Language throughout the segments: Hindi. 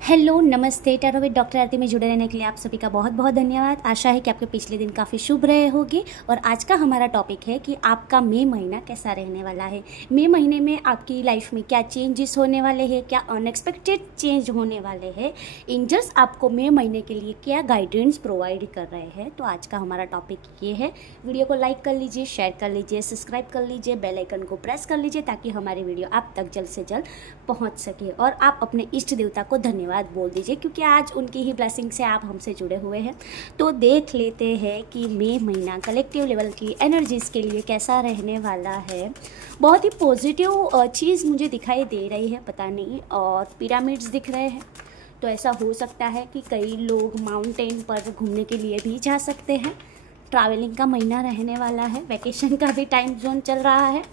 हेलो नमस्ते टैरो विद डॉक्टर आरती में जुड़े रहने के लिए आप सभी का बहुत बहुत धन्यवाद। आशा है कि आपके पिछले दिन काफ़ी शुभ रहे होंगे। और आज का हमारा टॉपिक है कि आपका मई महीना कैसा रहने वाला है। मई महीने में आपकी लाइफ में क्या चेंजेस होने वाले हैं, क्या अनएक्सपेक्टेड चेंज होने वाले हैं, एंजल्स आपको मई महीने के लिए क्या गाइडेंस प्रोवाइड कर रहे हैं। तो आज का हमारा टॉपिक ये है। वीडियो को लाइक कर लीजिए, शेयर कर लीजिए, सब्सक्राइब कर लीजिए, बेल आइकन को प्रेस कर लीजिए ताकि हमारी वीडियो आप तक जल्द से जल्द पहुँच सके। और आप अपने इष्ट देवता को धन्यवाद बोल दीजिए क्योंकि आज उनकी ही ब्लेसिंग से आप हमसे जुड़े हुए हैं। तो देख लेते हैं कि मई महीना कलेक्टिव लेवल की एनर्जीज़ के लिए कैसा रहने वाला है। बहुत ही पॉजिटिव चीज़ मुझे दिखाई दे रही है, पता नहीं, और पिरामिड्स दिख रहे हैं। तो ऐसा हो सकता है कि कई लोग माउंटेन पर घूमने के लिए भी जा सकते हैं। ट्रैवलिंग का महीना रहने वाला है, वैकेशन का भी टाइम जोन चल रहा है।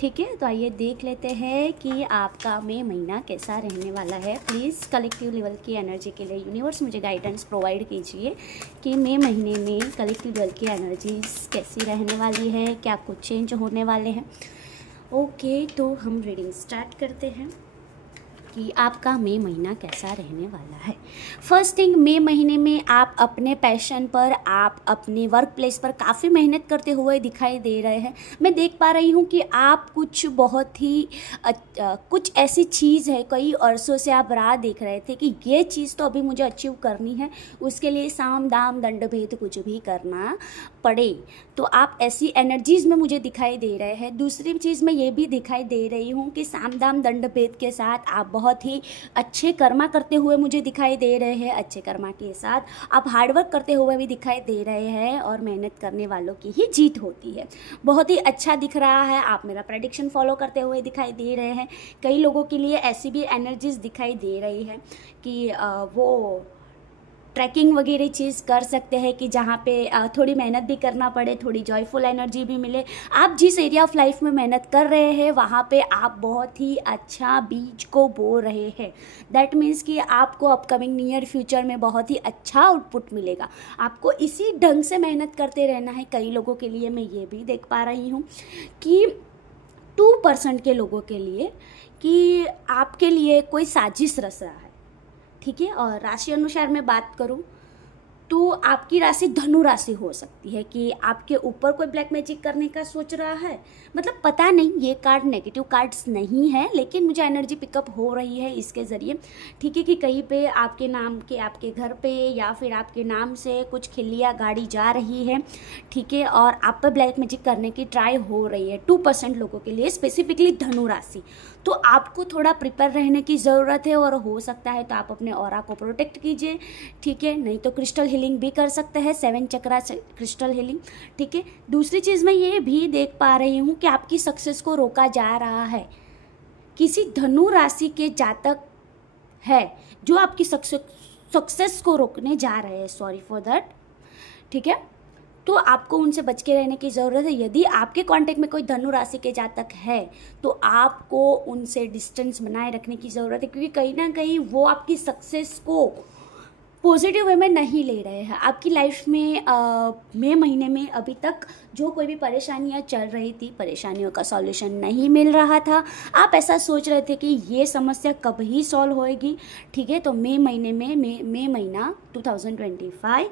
ठीक है, तो आइए देख लेते हैं कि आपका मई महीना कैसा रहने वाला है। प्लीज़ कलेक्टिव लेवल की एनर्जी के लिए यूनिवर्स मुझे गाइडेंस प्रोवाइड कीजिए कि मई महीने में कलेक्टिव लेवल की एनर्जीज कैसी रहने वाली है, क्या कुछ चेंज होने वाले हैं। ओके, तो हम रीडिंग स्टार्ट करते हैं कि आपका मई महीना कैसा रहने वाला है। फर्स्ट थिंग, मई महीने में आप अपने पैशन पर, आप अपने वर्क प्लेस पर काफ़ी मेहनत करते हुए दिखाई दे रहे हैं। मैं देख पा रही हूँ कि आप कुछ बहुत ही कुछ ऐसी चीज़ है, कई अरसों से आप राह देख रहे थे कि ये चीज़ तो अभी मुझे अचीव करनी है, उसके लिए साम दाम दंड भेद कुछ भी करना पड़े। तो आप ऐसी एनर्जीज़ में मुझे दिखाई दे रहे हैं। दूसरी चीज़ मैं ये भी दिखाई दे रही हूँ कि साम दाम दंड भेद के साथ आप बहुत ही अच्छे कर्मा करते हुए मुझे दिखाई दे रहे हैं। अच्छे कर्मा के साथ आप हार्डवर्क करते हुए भी दिखाई दे रहे हैं और मेहनत करने वालों की ही जीत होती है। बहुत ही अच्छा दिख रहा है। आप मेरा प्रेडिक्शन फॉलो करते हुए दिखाई दे रहे हैं। कई लोगों के लिए ऐसी भी एनर्जीज दिखाई दे रही है कि वो ट्रैकिंग वगैरह चीज़ कर सकते हैं कि जहाँ पे थोड़ी मेहनत भी करना पड़े, थोड़ी जॉयफुल एनर्जी भी मिले। आप जिस एरिया ऑफ लाइफ में मेहनत कर रहे हैं वहाँ पे आप बहुत ही अच्छा बीज को बो रहे हैं। दैट मीन्स कि आपको अपकमिंग नियर फ्यूचर में बहुत ही अच्छा आउटपुट मिलेगा। आपको इसी ढंग से मेहनत करते रहना है। कई लोगों के लिए मैं ये भी देख पा रही हूँ कि 2% के लोगों के लिए कि आपके लिए कोई साजिश रच रहा है। ठीक है, और राशि अनुसार मैं बात करूं तो आपकी राशि धनु राशि हो सकती है कि आपके ऊपर कोई ब्लैक मैजिक करने का सोच रहा है। मतलब पता नहीं, ये कार्ड नेगेटिव कार्ड्स नहीं है, लेकिन मुझे एनर्जी पिकअप हो रही है इसके ज़रिए। ठीक है, कि कहीं पे आपके नाम के, आपके घर पे या फिर आपके नाम से कुछ खिल्लियाँ गाड़ी जा रही है। ठीक है, और आप पर ब्लैक मैजिक करने की ट्राई हो रही है 2% लोगों के लिए, स्पेसिफिकली धनु राशि। तो आपको थोड़ा प्रिपेयर रहने की ज़रूरत है और हो सकता है तो आप अपने ऑरा को प्रोटेक्ट कीजिए। ठीक है, नहीं तो क्रिस्टल हीलिंग भी कर सकते हैं, 7 चक्रा क्रिस्टल हीलिंग। ठीक है, दूसरी चीज़ मैं ये भी देख पा रही हूँ कि आपकी सक्सेस को रोका जा रहा है। किसी धनु राशि के जातक है जो आपकी सक्सेस को रोकने जा रहे हैं। Sorry for that. ठीक है, तो आपको उनसे बच के रहने की ज़रूरत है। यदि आपके कांटेक्ट में कोई धनु राशि के जातक है तो आपको उनसे डिस्टेंस बनाए रखने की ज़रूरत है, क्योंकि कहीं ना कहीं वो आपकी सक्सेस को पॉजिटिव वे में नहीं ले रहे हैं। आपकी लाइफ में मई महीने में अभी तक जो कोई भी परेशानियां चल रही थी, परेशानियों का सॉल्यूशन नहीं मिल रहा था। आप ऐसा सोच रहे थे कि ये समस्या कब ही सॉल्व होएगी। ठीक है, तो मई महीने में मई महीना 2025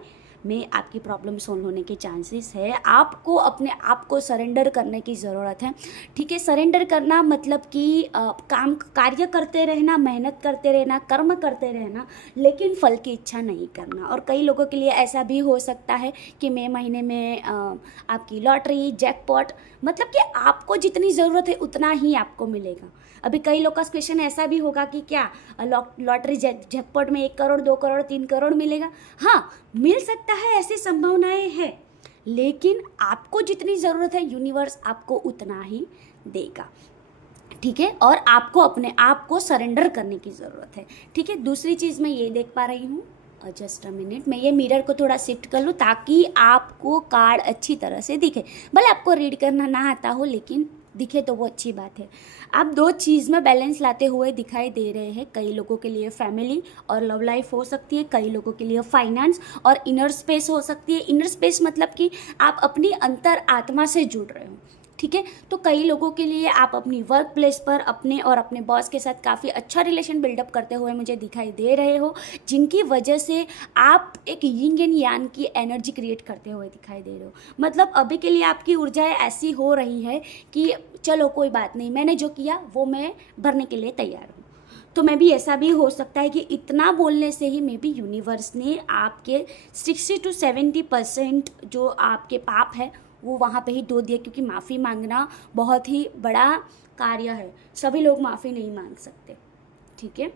में आपकी प्रॉब्लम सॉल्व होने के चांसेस है। आपको अपने आप को सरेंडर करने की ज़रूरत है। ठीक है, सरेंडर करना मतलब कि कार्य करते रहना, मेहनत करते रहना, कर्म करते रहना, लेकिन फल की इच्छा नहीं करना। और कई लोगों के लिए ऐसा भी हो सकता है कि मई महीने में आपकी लॉटरी, जैकपॉट, मतलब कि आपको जितनी ज़रूरत है उतना ही आपको मिलेगा। अभी कई लोग का क्वेश्चन ऐसा भी होगा कि क्या लॉटरी जैकपॉट में 1 करोड़, 2 करोड़, 3 करोड़ मिलेगा। हाँ, मिल सकता है, ऐसी संभावनाएं हैं, लेकिन आपको जितनी ज़रूरत है यूनिवर्स आपको उतना ही देगा। ठीक है, और आपको अपने आप को सरेंडर करने की ज़रूरत है। ठीक है, दूसरी चीज़ मैं ये देख पा रही हूँ, जस्ट अ मिनट, मैं ये मिरर को थोड़ा शिफ्ट कर लूँ ताकि आपको कार्ड अच्छी तरह से दिखे। भले आपको रीड करना ना आता हो, लेकिन दिखे तो वो अच्छी बात है। आप 2 चीज़ में बैलेंस लाते हुए दिखाई दे रहे हैं। कई लोगों के लिए फैमिली और लव लाइफ हो सकती है, कई लोगों के लिए फाइनेंस और इनर स्पेस हो सकती है। इनर स्पेस मतलब कि आप अपनी अंतर आत्मा से जुड़ रहे हो। ठीक है। तो कई लोगों के लिए आप अपनी वर्क प्लेस पर अपने और अपने बॉस के साथ काफ़ी अच्छा रिलेशन बिल्डअप करते हुए मुझे दिखाई दे रहे हो, जिनकी वजह से आप एक यिंग एंड यांग की एनर्जी क्रिएट करते हुए दिखाई दे रहे हो। मतलब अभी के लिए आपकी ऊर्जाएं ऐसी हो रही है कि चलो कोई बात नहीं, मैंने जो किया वो मैं भरने के लिए तैयार हूँ। तो मैं भी ऐसा भी हो सकता है कि इतना बोलने से ही मे बी यूनिवर्स ने आपके 60 to 70% जो आपके पाप है वो वहाँ पे ही धो दिया, क्योंकि माफ़ी मांगना बहुत ही बड़ा कार्य है, सभी लोग माफ़ी नहीं मांग सकते, ठीक है।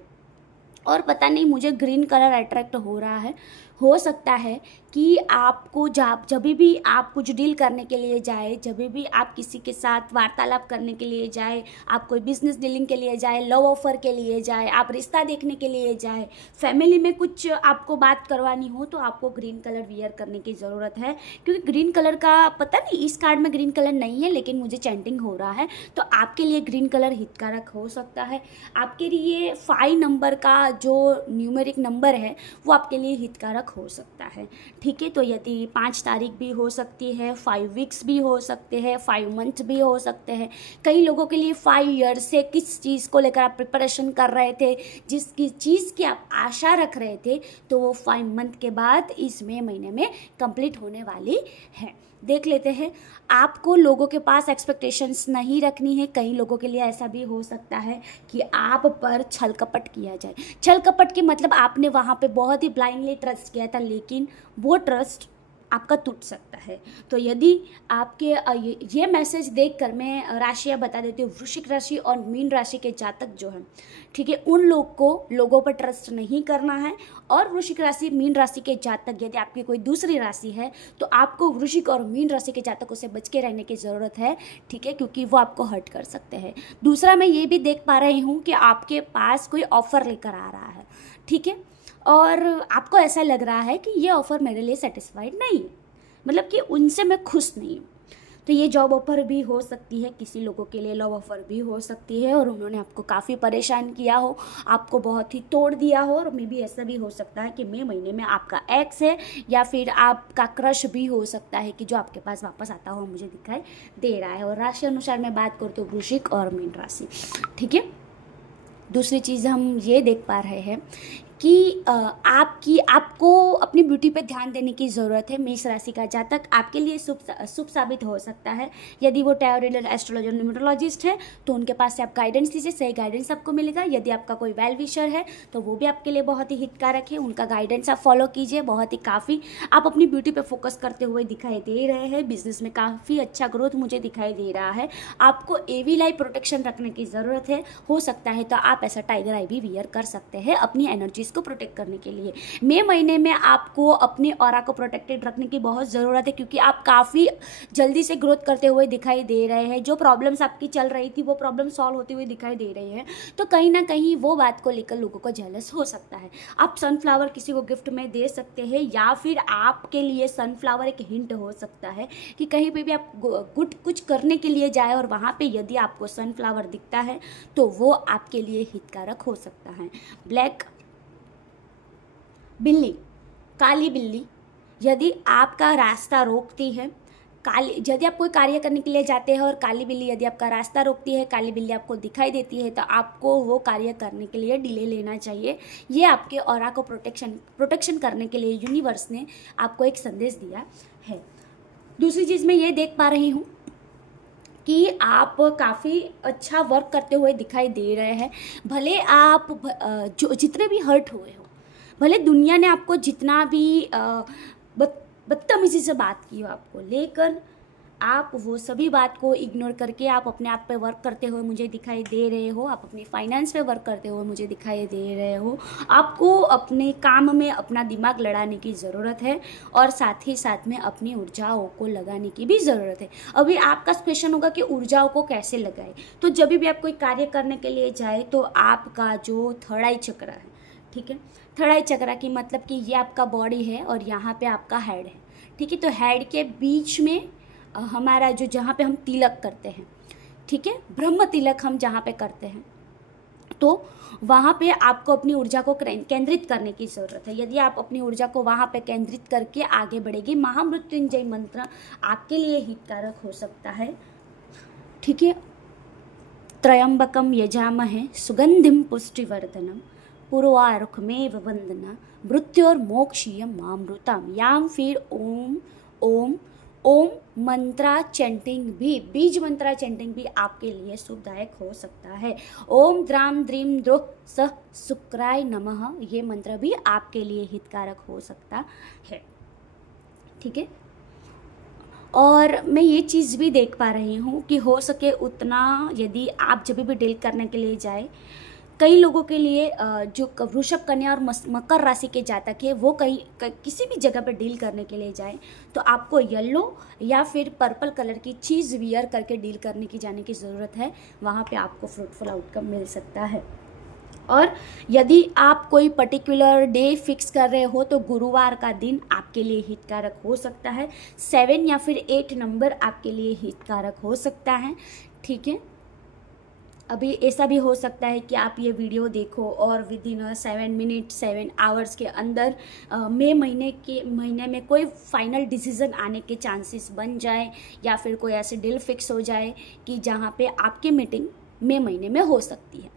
और पता नहीं मुझे ग्रीन कलर अट्रैक्ट हो रहा है, हो सकता है कि आपको जब भी आप कुछ डील करने के लिए जाए, जब भी आप किसी के साथ वार्तालाप करने के लिए जाए, आप कोई बिजनेस डीलिंग के लिए जाए, लव ऑफर के लिए जाए, आप रिश्ता देखने के लिए जाए, फैमिली में कुछ आपको बात करवानी हो, तो आपको ग्रीन कलर वियर करने की ज़रूरत है। क्योंकि ग्रीन कलर का पता नहीं, इस कार्ड में ग्रीन कलर नहीं है लेकिन मुझे चैंटिंग हो रहा है, तो आपके लिए ग्रीन कलर हितकारक हो सकता है। आपके लिए 5 नंबर का जो न्यूमेरिक नंबर है वो आपके लिए हितकारक हो सकता है, ठीक है। तो यदि 5 तारीख भी हो सकती है, 5 वीक्स भी हो सकते हैं, 5 मंथ भी हो सकते हैं। कई लोगों के लिए 5 ईयर्स से किस चीज़ को लेकर आप प्रिपरेशन कर रहे थे, जिसकी चीज़ की आप आशा रख रहे थे, तो वो 5 मंथ के बाद इस मई महीने में कंप्लीट होने वाली है। देख लेते हैं। आपको लोगों के पास एक्सपेक्टेशंस नहीं रखनी है। कई लोगों के लिए ऐसा भी हो सकता है कि आप पर छल कपट किया जाए। छल कपट के मतलब आपने वहाँ पे बहुत ही ब्लाइंडली ट्रस्ट किया था, लेकिन वो ट्रस्ट आपका टूट सकता है। तो यदि आपके ये मैसेज देखकर मैं राशियाँ बता देती हूँ, वृश्चिक राशि और मीन राशि के जातक जो हैं, ठीक है, उन लोगों पर ट्रस्ट नहीं करना है। और वृश्चिक राशि मीन राशि के जातक, यदि आपकी कोई दूसरी राशि है तो आपको वृश्चिक और मीन राशि के जातकों से बच के रहने की ज़रूरत है, ठीक है, क्योंकि वो आपको हर्ट कर सकते हैं। दूसरा, मैं ये भी देख पा रही हूँ कि आपके पास कोई ऑफ़र लेकर आ रहा है, ठीक है, और आपको ऐसा लग रहा है कि ये ऑफ़र मेरे लिए सेटिस्फाइड नहीं है, मतलब कि उनसे मैं खुश नहीं हूँ। तो ये जॉब ऑफ़र भी हो सकती है, किसी लोगों के लिए लव ऑफ़र भी हो सकती है, और उन्होंने आपको काफ़ी परेशान किया हो, आपको बहुत ही तोड़ दिया हो। और मे भी ऐसा भी हो सकता है कि मई महीने में आपका एक्स है या फिर आपका क्रश भी हो सकता है कि जो आपके पास वापस आता हो, मुझे दिखाई दे रहा है। और राशि अनुसार मैं बात करूँ तो वृश्चिक और मीन राशि, ठीक है। दूसरी चीज़ हम ये देख पा रहे हैं कि आपको अपनी ब्यूटी पे ध्यान देने की ज़रूरत है। मेष राशि का जातक आपके लिए शुभ साबित हो सकता है। यदि वो टैरो रीडर, एस्ट्रोलॉजर, न्यूमरोलॉजिस्ट है तो उनके पास से आप गाइडेंस लीजिए, सही गाइडेंस आपको मिलेगा। यदि आपका कोई वेल विशर है तो वो भी आपके लिए बहुत ही हितकारक है, उनका गाइडेंस आप फॉलो कीजिए, बहुत ही काफ़ी। आप अपनी ब्यूटी पे फोकस करते हुए दिखाई दे रहे हैं, बिजनेस में काफ़ी अच्छा ग्रोथ मुझे दिखाई दे रहा है। आपको एविल आई प्रोटेक्शन रखने की ज़रूरत है, हो सकता है तो आप ऐसा टाइगर आई भी वियर कर सकते हैं अपनी एनर्जीज को प्रोटेक्ट करने के लिए। मई महीने में आपको अपने ऑरा को प्रोटेक्टेड रखने की बहुत ज़रूरत है, क्योंकि आप काफ़ी जल्दी से ग्रोथ करते हुए दिखाई दे रहे हैं। जो प्रॉब्लम्स आपकी चल रही थी वो प्रॉब्लम सॉल्व होती हुई दिखाई दे रही है, तो कहीं ना कहीं वो बात को लेकर लोगों को जेलस हो सकता है। आप सनफ्लावर किसी को गिफ्ट में दे सकते हैं, या फिर आपके लिए सनफ्लावर एक हिंट हो सकता है कि कहीं पे भी आप गुड कुछ करने के लिए जाए और वहाँ पे यदि आपको सनफ्लावर दिखता है तो वो आपके लिए हितकारक हो सकता है। ब्लैक बिल्ली, काली बिल्ली यदि आपका रास्ता रोकती है, यदि आप कोई कार्य करने के लिए जाते हैं और काली बिल्ली यदि आपका रास्ता रोकती है, काली बिल्ली आपको दिखाई देती है, तो आपको वो कार्य करने के लिए डिले लेना चाहिए। ये आपके ऑरा को प्रोटेक्शन करने के लिए यूनिवर्स ने आपको एक संदेश दिया है। दूसरी चीज़ मैं ये देख पा रही हूँ कि आप काफ़ी अच्छा वर्क करते हुए दिखाई दे रहे हैं। भले आप जो जितने भी हर्ट हुए हो, भले दुनिया ने आपको जितना भी बदतमीजी से बात की हो आपको, लेकिन आप वो सभी बात को इग्नोर करके आप अपने आप पे वर्क करते हुए मुझे दिखाई दे रहे हो। आप अपनी फाइनेंस पे वर्क करते हुए मुझे दिखाई दे रहे हो। आपको अपने काम में अपना दिमाग लड़ाने की ज़रूरत है, और साथ ही साथ में अपनी ऊर्जाओं को लगाने की भी ज़रूरत है। अभी आपका क्वेश्चन होगा कि ऊर्जाओं को कैसे लगाए, तो जब भी आप कोई कार्य करने के लिए जाए तो आपका जो थर्ड आई चक्र है, ठीक है, थर्ड आई चक्र की मतलब कि ये आपका बॉडी है और यहाँ पे आपका हेड है, ठीक है। तो हेड के बीच में हमारा जो जहाँ पे हम तिलक करते हैं, ठीक है, ब्रह्म तिलक हम जहाँ पे करते हैं, तो वहाँ पे आपको अपनी ऊर्जा को केंद्रित करने की ज़रूरत है। यदि आप अपनी ऊर्जा को वहाँ पे केंद्रित करके आगे बढ़ेगी, महामृत्युंजय मंत्र आपके लिए हितकारक हो सकता है। ठीक है। त्रयंबकम यजामहे सुगंधिम पुष्टिवर्धनम पूर्वारुकमेव वंदना मृत्योर्मोक्षीयम मामृतम। या फिर ओम ओम ओम मंत्रा चैंटिंग भी, बीज मंत्रा चैंटिंग भी आपके लिए शुभदायक हो सकता है। ओम द्राम द्रीम द्रुह सह शुक्राय नमः, ये मंत्र भी आपके लिए हितकारक हो सकता है। ठीक है। और मैं ये चीज़ भी देख पा रही हूँ कि हो सके उतना, यदि आप जब भी डील करने के लिए जाए, कई लोगों के लिए जो वृषभ, कन्या और मकर राशि के जातक है, वो किसी भी जगह पर डील करने के लिए जाए तो आपको येलो या फिर पर्पल कलर की चीज़ वियर करके डील करने की जाने की ज़रूरत है। वहाँ पे आपको फ्रूटफुल आउटकम मिल सकता है। और यदि आप कोई पर्टिकुलर डे फिक्स कर रहे हो तो गुरुवार का दिन आपके लिए हितकारक हो सकता है। 7 या फिर 8 नंबर आपके लिए हितकारक हो सकता है। ठीक है। अभी ऐसा भी हो सकता है कि आप ये वीडियो देखो और विद इन 7 मिनट 7 आवर्स के अंदर मई महीने में कोई फाइनल डिसीजन आने के चांसेस बन जाए, या फिर कोई ऐसे डील फिक्स हो जाए कि जहाँ पे आपकी मीटिंग मई महीने में हो सकती है।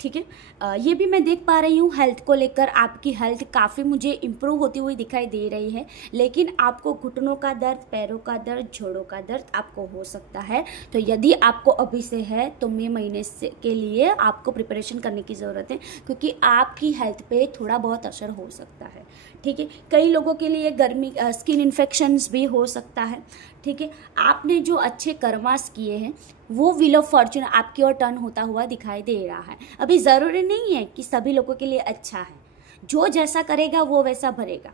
ठीक है। ये भी मैं देख पा रही हूँ, हेल्थ को लेकर आपकी हेल्थ काफ़ी मुझे इम्प्रूव होती हुई दिखाई दे रही है, लेकिन आपको घुटनों का दर्द, पैरों का दर्द, जोड़ों का दर्द आपको हो सकता है। तो यदि आपको अभी से है तो मई महीने से के लिए आपको प्रिपरेशन करने की ज़रूरत है, क्योंकि आपकी हेल्थ पे थोड़ा बहुत असर हो सकता है। ठीक है। कई लोगों के लिए गर्मी स्किन इन्फेक्शंस भी हो सकता है। ठीक है। आपने जो अच्छे कर्मास किए हैं वो व्हील ऑफ फॉर्चून आपकी ओर टर्न होता हुआ दिखाई दे रहा है। अभी ज़रूरी नहीं है कि सभी लोगों के लिए अच्छा है, जो जैसा करेगा वो वैसा भरेगा।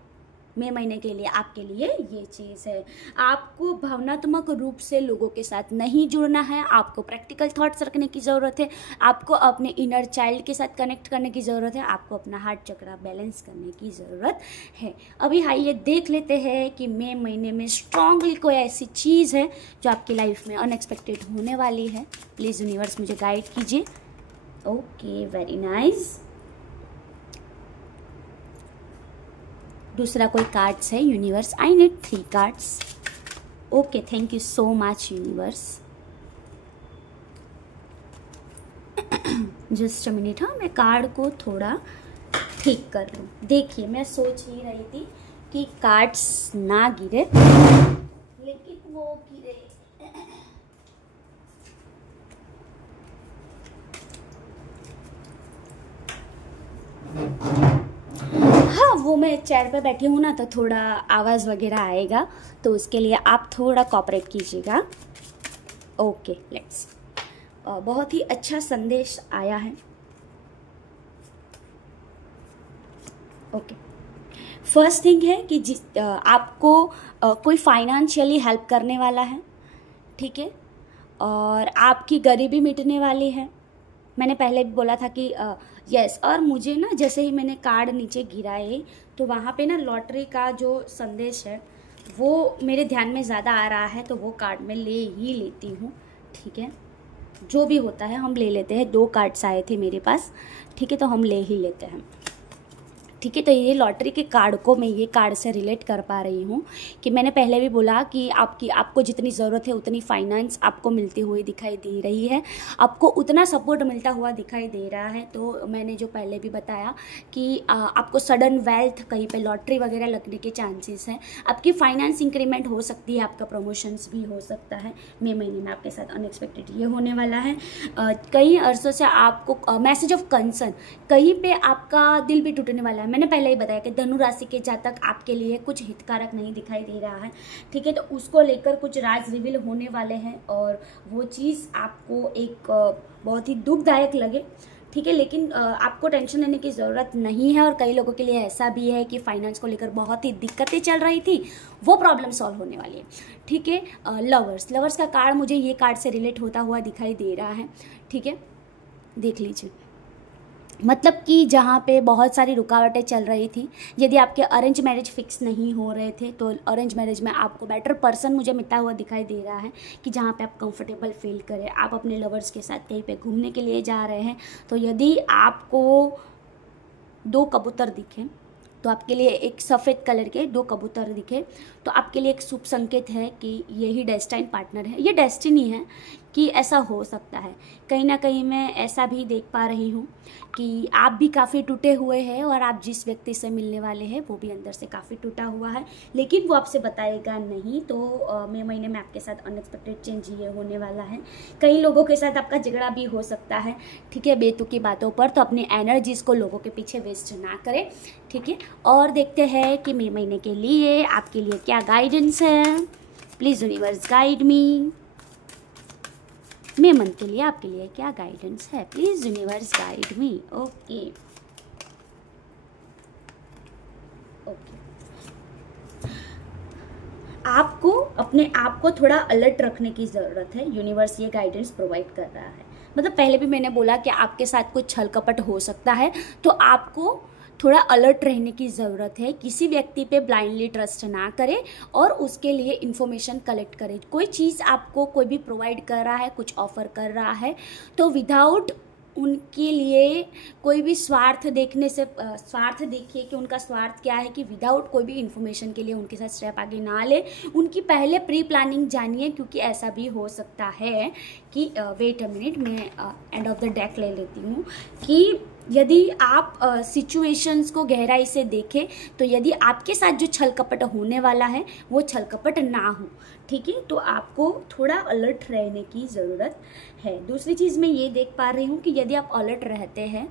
मई महीने के लिए आपके लिए ये चीज़ है। आपको भावनात्मक रूप से लोगों के साथ नहीं जुड़ना है, आपको प्रैक्टिकल थॉट्स रखने की ज़रूरत है, आपको अपने इनर चाइल्ड के साथ कनेक्ट करने की ज़रूरत है, आपको अपना हार्ट चक्र बैलेंस करने की ज़रूरत है। अभी आइए देख लेते हैं कि मई महीने में स्ट्रांगली कोई ऐसी चीज़ है जो आपकी लाइफ में अनएक्सपेक्टेड होने वाली है। प्लीज़ यूनिवर्स मुझे गाइड कीजिए। Okay, very nice. दूसरा कोई कार्ड्स है universe? I need 3 cards. Okay, thank you so much universe. Just a minute, हाँ मैं कार्ड को थोड़ा ठीक कर लूँ। देखिए, मैं सोच ही रही थी कि कार्ड्स ना गिरे, लेकिन वो गिरे। हाँ, वो मैं चेयर पे बैठी हूँ ना, तो थोड़ा आवाज़ वगैरह आएगा, तो उसके लिए आप थोड़ा कोऑपरेट कीजिएगा। Okay, let's. बहुत ही अच्छा संदेश आया है। ओके, फर्स्ट थिंग है कि आपको कोई फाइनेंशियली हेल्प करने वाला है। ठीक है। और आपकी गरीबी मिटने वाली है। मैंने पहले भी बोला था कि यस। और मुझे ना, जैसे ही मैंने कार्ड नीचे गिराए तो वहाँ पे ना लॉटरी का जो संदेश है वो मेरे ध्यान में ज़्यादा आ रहा है, तो वो कार्ड मैं ले ही लेती हूँ। ठीक है। जो भी होता है हम ले लेते हैं। 2 कार्ड्स आए थे मेरे पास। ठीक है, तो हम ले ही लेते हैं। ठीक है। तो ये लॉटरी के कार्ड को मैं ये कार्ड से रिलेट कर पा रही हूँ कि मैंने पहले भी बोला कि आपको जितनी ज़रूरत है उतनी फाइनेंस आपको मिलती हुई दिखाई दे रही है, आपको उतना सपोर्ट मिलता हुआ दिखाई दे रहा है। तो मैंने जो पहले भी बताया कि आपको सडन वेल्थ, कहीं पे लॉटरी वगैरह लगने के चांसेस हैं, आपकी फाइनेंस इंक्रीमेंट हो सकती है, आपका प्रमोशंस भी हो सकता है। मई महीने में आपके साथ अनएक्सपेक्टेड ये होने वाला है। कई अरसों से आपको मैसेज ऑफ कंसर्न, कहीं पे आपका दिल भी टूटने वाला है। मैंने पहले ही बताया कि धनु राशि के जातक आपके लिए कुछ हितकारक नहीं दिखाई दे रहा है। ठीक है। तो उसको लेकर कुछ राज रिवील होने वाले हैं और वो चीज़ आपको एक बहुत ही दुखदायक लगे। ठीक है। लेकिन आपको टेंशन लेने की ज़रूरत नहीं है। और कई लोगों के लिए ऐसा भी है कि फाइनेंस को लेकर बहुत ही दिक्कतें चल रही थी, वो प्रॉब्लम सॉल्व होने वाली है। ठीक है। लवर्स का कार्ड मुझे ये कार्ड से रिलेट होता हुआ दिखाई दे रहा है। ठीक है, देख लीजिए। मतलब कि जहाँ पे बहुत सारी रुकावटें चल रही थी, यदि आपके अरेंज मैरिज फिक्स नहीं हो रहे थे तो अरेंज मैरिज में आपको बेटर पर्सन मुझे मिलता हुआ दिखाई दे रहा है कि जहाँ पे आप कंफर्टेबल फील करें। आप अपने लवर्स के साथ कहीं पे घूमने के लिए जा रहे हैं, तो यदि आपको 2 कबूतर दिखे, तो आपके लिए एक सफ़ेद कलर के 2 कबूतर दिखे, तो आपके लिए एक शुभ संकेत है कि यही डेस्टाइन पार्टनर है। ये डेस्टिनी है कि ऐसा हो सकता है। कहीं ना कहीं मैं ऐसा भी देख पा रही हूँ कि आप भी काफ़ी टूटे हुए हैं और आप जिस व्यक्ति से मिलने वाले हैं वो भी अंदर से काफ़ी टूटा हुआ है, लेकिन वो आपसे बताएगा नहीं। तो मई महीने में आपके साथ अनएक्सपेक्टेड चेंज ये होने वाला है। कई लोगों के साथ आपका झगड़ा भी हो सकता है, ठीक है, बेतुकी बातों पर। तो अपनी एनर्जीज को लोगों के पीछे वेस्ट ना करें, ठीक है। और देखते हैं कि मई महीने के लिए आपके लिए क्या गाइडेंस है। Please universe guide me. मई मंथ के लिए आपके लिए क्या गाइडेंस है? Please universe guide me. Okay okay, आपको अपने आप को थोड़ा अलर्ट रखने की ज़रूरत है। यूनिवर्स ये गाइडेंस प्रोवाइड कर रहा है। मतलब पहले भी मैंने बोला कि आपके साथ कुछ छल कपट हो सकता है, तो आपको थोड़ा अलर्ट रहने की ज़रूरत है। किसी व्यक्ति पे ब्लाइंडली ट्रस्ट ना करें और उसके लिए इन्फॉर्मेशन कलेक्ट करें। कोई चीज़ आपको कोई भी प्रोवाइड कर रहा है, कुछ ऑफर कर रहा है, तो विदाउट उनके लिए कोई भी स्वार्थ देखने से स्वार्थ देखिए कि उनका स्वार्थ क्या है, कि विदाउट कोई भी इन्फॉर्मेशन के लिए उनके साथ स्टेप आगे ना ले। उनकी पहले प्री प्लानिंग जानिए, क्योंकि ऐसा भी हो सकता है कि वेट अ मिनट, मैं एंड ऑफ द डेक ले लेती हूँ, कि यदि आप सिचुएशंस को गहराई से देखें तो यदि आपके साथ जो छल कपट होने वाला है वो छल कपट ना हो, ठीक है। तो आपको थोड़ा अलर्ट रहने की ज़रूरत है। दूसरी चीज़ मैं ये देख पा रही हूँ कि यदि आप अलर्ट रहते हैं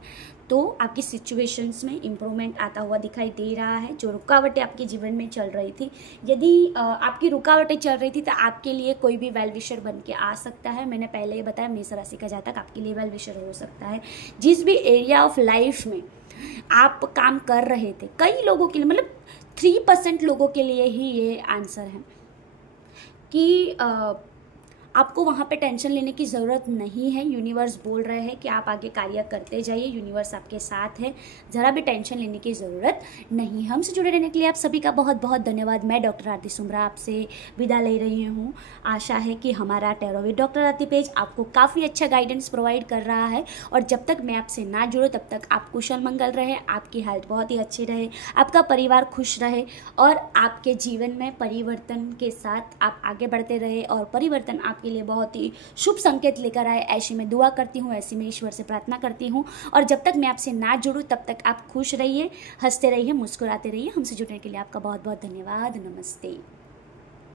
तो आपकी सिचुएशंस में इम्प्रूवमेंट आता हुआ दिखाई दे रहा है। जो रुकावटें आपके जीवन में चल रही थी, यदि आपकी रुकावटें चल रही थी, तो आपके लिए कोई भी वेल विशर बन के आ सकता है। मैंने पहले ही बताया, मेष राशि का जातक आपके लिए वेल विशर हो सकता है। जिस भी एरिया ऑफ लाइफ में आप काम कर रहे थे, कई लोगों के लिए, मतलब 3% लोगों के लिए ही ये आंसर है कि आपको वहाँ पे टेंशन लेने की ज़रूरत नहीं है। यूनिवर्स बोल रहे हैं कि आप आगे कार्य करते जाइए, यूनिवर्स आपके साथ है, ज़रा भी टेंशन लेने की ज़रूरत नहीं। हमसे जुड़े रहने के लिए आप सभी का बहुत बहुत धन्यवाद। मैं डॉक्टर आरती सुमरा आपसे विदा ले रही हूँ। आशा है कि हमारा tarot with doctor Aarti page आपको काफ़ी अच्छा गाइडेंस प्रोवाइड कर रहा है, और जब तक मैं आपसे ना जुड़ूँ तब तक आप कुशल मंगल रहे, आपकी हेल्थ बहुत ही अच्छी रहे, आपका परिवार खुश रहे, और आपके जीवन में परिवर्तन के साथ आप आगे बढ़ते रहे, और परिवर्तन आपके लिए बहुत ही शुभ संकेत लेकर आए, ऐसी मैं दुआ करती हूँ, ऐसी मैं ईश्वर से प्रार्थना करती हूँ। और जब तक मैं आपसे ना जुड़ूँ तब तक आप खुश रहिए, हंसते रहिए, मुस्कुराते रहिए। हमसे जुड़ने के लिए आपका बहुत बहुत धन्यवाद। नमस्ते।